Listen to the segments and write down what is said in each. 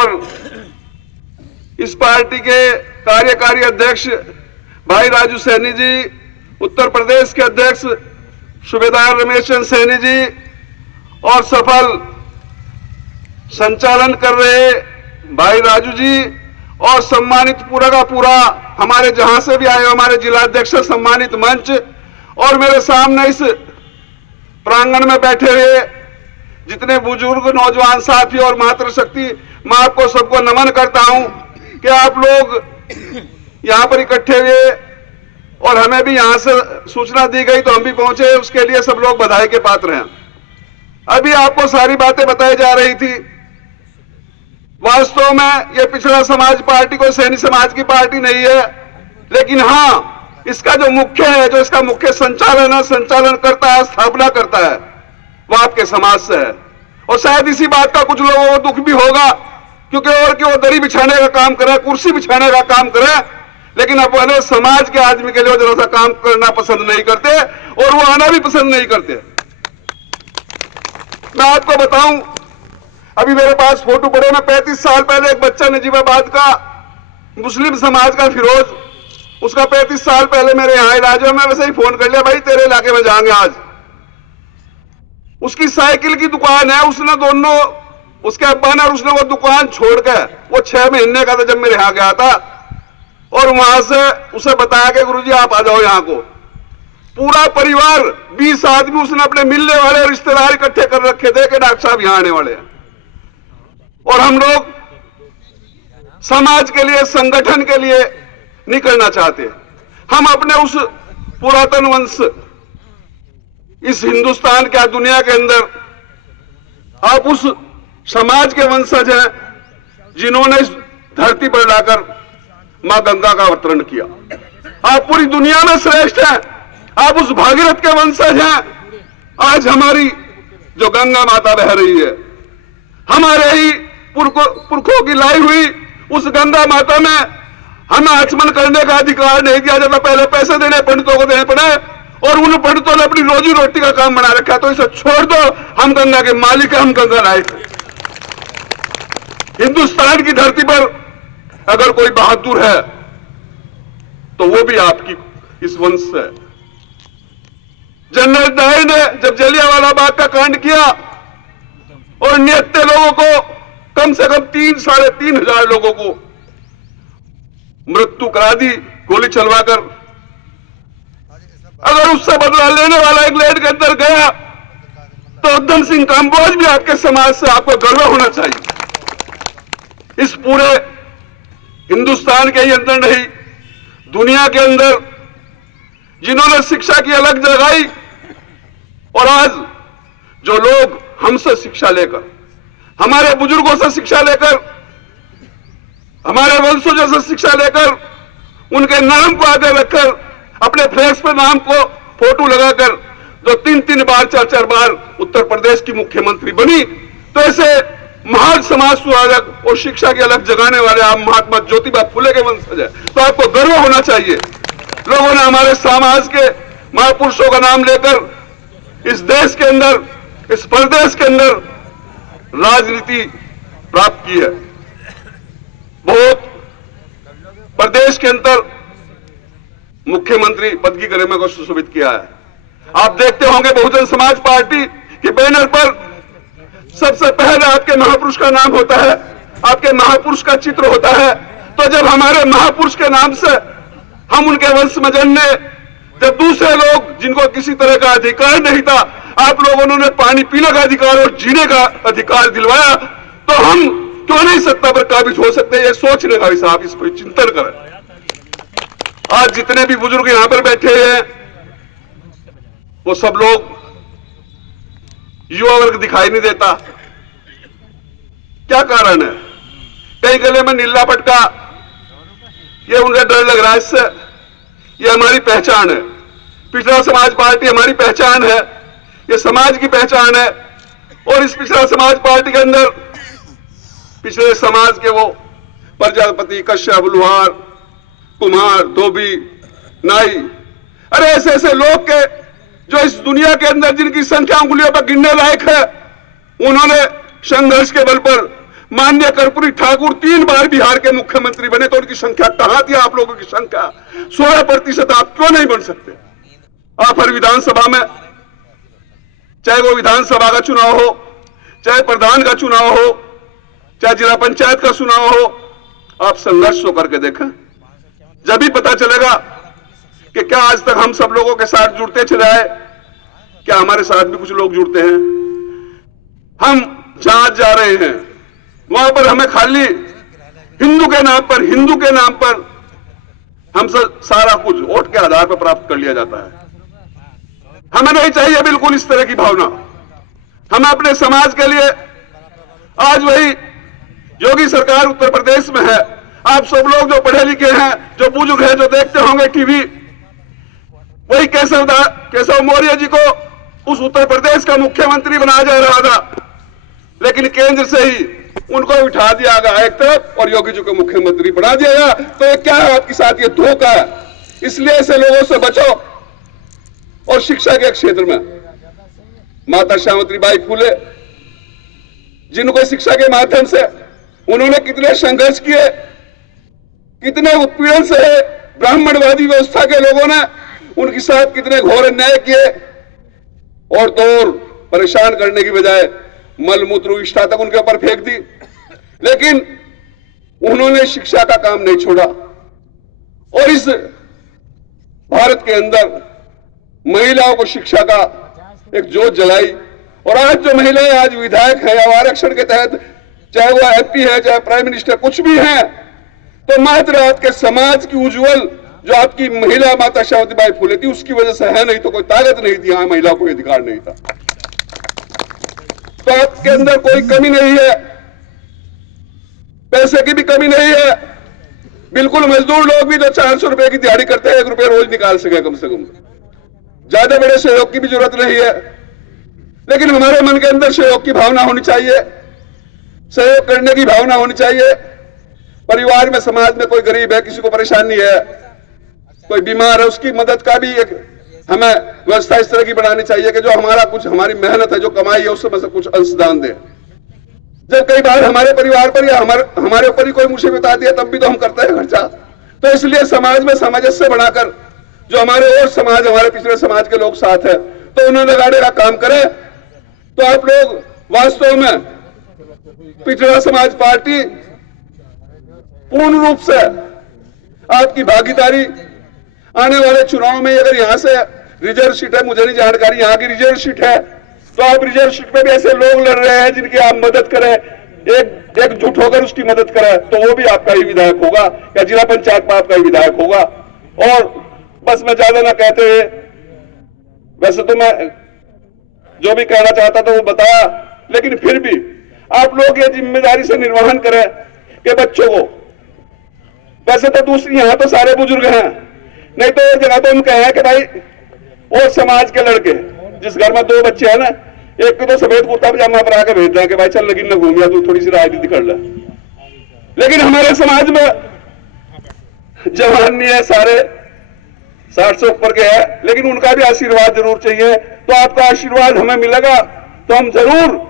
और इस पार्टी के कार्यकारी अध्यक्ष भाई राजू सैनी जी, उत्तर प्रदेश के अध्यक्ष सूबेदार रमेश चंद्र सैनी जी और सफल संचालन कर रहे भाई राजू जी और सम्मानित पूरा का पूरा हमारे जहां से भी आए हमारे जिलाध्यक्ष सम्मानित मंच और मेरे सामने इस प्रांगण में बैठे हुए जितने बुजुर्ग नौजवान साथी और मातृशक्ति, मैं आपको सबको नमन करता हूं कि आप लोग यहां पर इकट्ठे हुए और हमें भी यहां से सूचना दी गई तो हम भी पहुंचे, उसके लिए सब लोग बधाई के पात्र हैं। अभी आपको सारी बातें बताई जा रही थी। वास्तव में यह पिछड़ा समाज पार्टी कोई सैनी समाज की पार्टी नहीं है, लेकिन हां इसका जो मुख्य है, जो इसका मुख्य संचालन है, संचालन करता है, स्थापना करता है, वो आपके समाज से है। और शायद इसी बात का कुछ लोगों को दुख भी होगा क्योंकि और कि वो दरी बिछाने का काम करे, कुर्सी बिछाने का काम करे, लेकिन अपने समाज के आदमी के लिए जरा सा काम करना पसंद नहीं करते और वो आना भी पसंद नहीं करते। मैं आपको बताऊं, अभी मेरे पास फोटो पड़े में 35 साल पहले एक बच्चा नजीबाबाद का मुस्लिम समाज का फिरोज, उसका 35 साल पहले मेरे यहाँ इलाज में वैसे ही फोन कर लिया, भाई तेरे इलाके में जाएंगे आज। उसकी साइकिल की दुकान है, उसने दोनों, उसके अब्बा ने और उसने वो दुकान छोड़कर, वो 6 महीने का था जब मेरे यहाँ गया था, और वहां से उसे बताया कि गुरुजी आप आ जाओ यहाँ को। पूरा परिवार 20 आदमी उसने अपने मिलने वाले रिश्तेदार इकट्ठे कर रखे थे कि डॉक्टर साहब यहाँ आने वाले हैं। और हम लोग समाज के लिए, संगठन के लिए नहीं करना चाहते। हम अपने उस पुरातन वंश, इस हिंदुस्तान क्या दुनिया के अंदर आप उस समाज के वंशज हैं जिन्होंने इस धरती पर लाकर मां गंगा का अवतरण किया। आप पूरी दुनिया में श्रेष्ठ हैं, आप उस भागीरथ के वंशज हैं। आज हमारी जो गंगा माता बह रही है, हमारे ही पुरखों की लाई हुई उस गंगा माता में हमें आचमन करने का अधिकार नहीं दिया जाता। पहले पैसे देने पंडितों को देने पड़े और उन पंडितों ने अपनी रोजी रोटी का काम बना रखा है। तो इसे छोड़ दो, हम गंगा के मालिक हैं, हम गंगा नायक हैं। हिंदुस्तान की धरती पर अगर कोई बहादुर है तो वो भी आपकी इस वंश से है। जनरल डायर ने जब जलियांवाला बाग का कांड किया और निहत्थे लोगों को, कम से कम 3-3.5 हजार लोगों को मृत्यु करा दी गोली चलवाकर, अगर उससे बदला लेने वाला इंग्लैंड के अंदर गया तो उधम सिंह काम्बोज भी आपके समाज से आपको गर्व होना चाहिए। इस पूरे हिंदुस्तान के ही अंदर नहीं, दुनिया के अंदर जिन्होंने शिक्षा की अलग जगाई और आज जो लोग हमसे शिक्षा लेकर, हमारे बुजुर्गों से शिक्षा लेकर, हमारे वंशजों से शिक्षा लेकर, उनके नाम को आगे रखकर, अपने फ्लैक्स पर नाम को फोटो लगाकर जो 3-3 बार 4-4 बार उत्तर प्रदेश की मुख्यमंत्री बनी, तो ऐसे महान समाज सुधारक और शिक्षा की अलग जगाने वाले आप महात्मा ज्योतिबा फुले के वंशज है, तो आपको गर्व होना चाहिए। लोगों ने हमारे समाज के महापुरुषों का नाम लेकर इस देश के अंदर, इस प्रदेश के अंदर राजनीति प्राप्त की है। बहुत प्रदेश के अंदर मुख्यमंत्री पद की गरिमा को सुशोभित किया है। आप देखते होंगे बहुजन समाज पार्टी के बैनर पर सबसे पहले आपके महापुरुष का नाम होता है, आपके महापुरुष का चित्र होता है। तो जब हमारे महापुरुष के नाम से हम उनके वंश में जन्मे, जब दूसरे लोग जिनको किसी तरह का अधिकार नहीं था, आप लोगों ने पानी पीने का अधिकार और जीने का अधिकार दिलवाया, तो हम क्यों नहीं सत्ता पर काबिज हो सकते? ये सोचने का विषय, आप इस पर चिंतन करें। आज जितने भी बुजुर्ग यहां पर बैठे हैं वो सब लोग युवा वर्ग दिखाई नहीं देता। क्या कारण है? कई गले में नीला पटका, ये उन्हें डर लग रहा है इससे। ये हमारी पहचान है, पिछड़ा समाज पार्टी हमारी पहचान है, ये समाज की पहचान है। और इस पिछड़ा समाज पार्टी के अंदर पिछड़े समाज के वो प्रजापति, कश्यप, लुहार, कुम्हार, धोबी, नाई, अरे ऐसे ऐसे लोग के जो इस दुनिया के अंदर जिनकी संख्या उंगलियों पर गिनने लायक है, उन्होंने संघर्ष के बल पर माननीय कर्पूरी ठाकुर 3 बार बिहार के मुख्यमंत्री बने, तो उनकी संख्या कहां थी? आप लोगों की संख्या 16% आप क्यों नहीं बन सकते? आप हर विधानसभा में, चाहे वो विधानसभा का चुनाव हो, चाहे प्रधान का चुनाव हो, चाहे जिला पंचायत का चुनाव हो, आप संघर्ष तो करके देखें, जब भी पता चलेगा कि क्या आज तक हम सब लोगों के साथ जुड़ते चले आए, क्या हमारे साथ भी कुछ लोग जुड़ते हैं? हम जहां जा रहे हैं वहां पर हमें खाली हिंदू के नाम पर हम सब सारा कुछ वोट के आधार पर प्राप्त कर लिया जाता है। हमें नहीं चाहिए बिल्कुल इस तरह की भावना। हमें अपने समाज के लिए, आज वही योगी सरकार उत्तर प्रदेश में है, आप सब लोग जो पढ़े लिखे हैं, जो बुजुर्ग हैं, जो देखते होंगे टीवी, वही केशव मौर्य जी को उस उत्तर प्रदेश का मुख्यमंत्री बनाया जा रहा था, लेकिन केंद्र से ही उनको उठा दिया गया एक तरफ और योगी जी को मुख्यमंत्री बना दिया गया। तो ये क्या है? आपके साथ ये धोखा है। इसलिए ऐसे लोगों से बचो। और शिक्षा के क्षेत्र में माता सावित्रीबाई फुले, जिनको शिक्षा के माध्यम से उन्होंने कितने संघर्ष किए, कितने उत्पीड़न से ब्राह्मणवादी व्यवस्था के लोगों ने उनके साथ कितने घोर अन्याय किए, और तो और परेशान करने की बजाय मलमूत्र विष्ठा तक उनके ऊपर फेंक दी, लेकिन उन्होंने शिक्षा का काम नहीं छोड़ा। और इस भारत के अंदर महिलाओं को शिक्षा का एक जोत जलाई। और आज जो महिलाएं आज विधायक हैं या आरक्षण के तहत, चाहे वो एमपी है, चाहे प्राइम मिनिस्टर, कुछ भी हैं, तो मात्र आपके समाज की उज्जवल जो आपकी महिला माता सावित्रीबाई फुले थी उसकी वजह से है, नहीं तो कोई ताकत नहीं थी, यहां महिला को अधिकार नहीं था। तो आपके अंदर कोई कमी नहीं है, पैसे की भी कमी नहीं है। बिल्कुल मजदूर लोग भी जो 400 रुपए की दिहाड़ी करते हैं, 1 रुपया रोज निकाल सके कम से कम, ज्यादा बड़े सहयोग की भी जरूरत नहीं है। लेकिन हमारे मन के अंदर सहयोग की भावना होनी चाहिए, सहयोग करने की भावना होनी चाहिए। परिवार में, समाज में कोई गरीब है, किसी को परेशानी है, कोई बीमार है, उसकी मदद का भी एक हमें व्यवस्था इस तरह की बनानी चाहिए कि जो हमारा कुछ, हमारी मेहनत है, जो कमाई है, उसमें से कुछ अंशदान दे। जब कई बार हमारे परिवार पर या हमारे ऊपर ही कोई मुसीबत आती है, तब भी तो हम करते हैं खर्चा। तो इसलिए समाज में सामंजस्य बनाकर जो हमारे और समाज, हमारे पिछड़े समाज के लोग साथ है, तो उन्हें लगाने का काम करें। तो आप लोग वास्तव में पिछड़ा समाज पार्टी पूर्ण रूप से आपकी भागीदारी आने वाले चुनाव में, अगर यहां से रिजर्व सीट है, मुझे नहीं जानकारी यहाँ की रिजर्व सीट है, तो आप रिजर्व सीट पे भी ऐसे लोग लड़ रहे हैं जिनकी आप मदद करें, एकजुट होकर उसकी मदद करें, तो वो भी आपका ही विधायक होगा या जिला पंचायत में आपका ही विधायक होगा। और बस मैं ज्यादा ना कहते हुए, वैसे तो मैं जो भी कहना चाहता था वो बताया, लेकिन फिर भी आप लोग ये जिम्मेदारी से निर्वहन करें कि बच्चों को, वैसे तो दूसरी यहां तो सारे बुजुर्ग हैं, नहीं तो जगह तो हम कहें कि भाई और समाज के लड़के, जिस घर में 2 बच्चे हैं ना, एक को तो सफेद कुर्ता पजामा पर आके भेज दें कि भाई चल लगिन न घूम, या तू थोड़ी सी राजनीति कर ले। लेकिन हमारे समाज में जवान नहीं है, सारे 60 से ऊपर के हैं, लेकिन उनका भी आशीर्वाद जरूर चाहिए। तो आपका आशीर्वाद हमें मिलेगा तो हम जरूर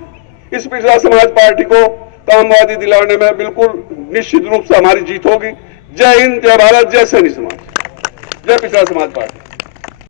इस पिछड़ा समाज पार्टी को कामवादी दिलाने में बिल्कुल निश्चित रूप से हमारी जीत होगी। जय हिंद, जय भारत, जय सैनिक समाज, जय पिछड़ा समाज पार्टी।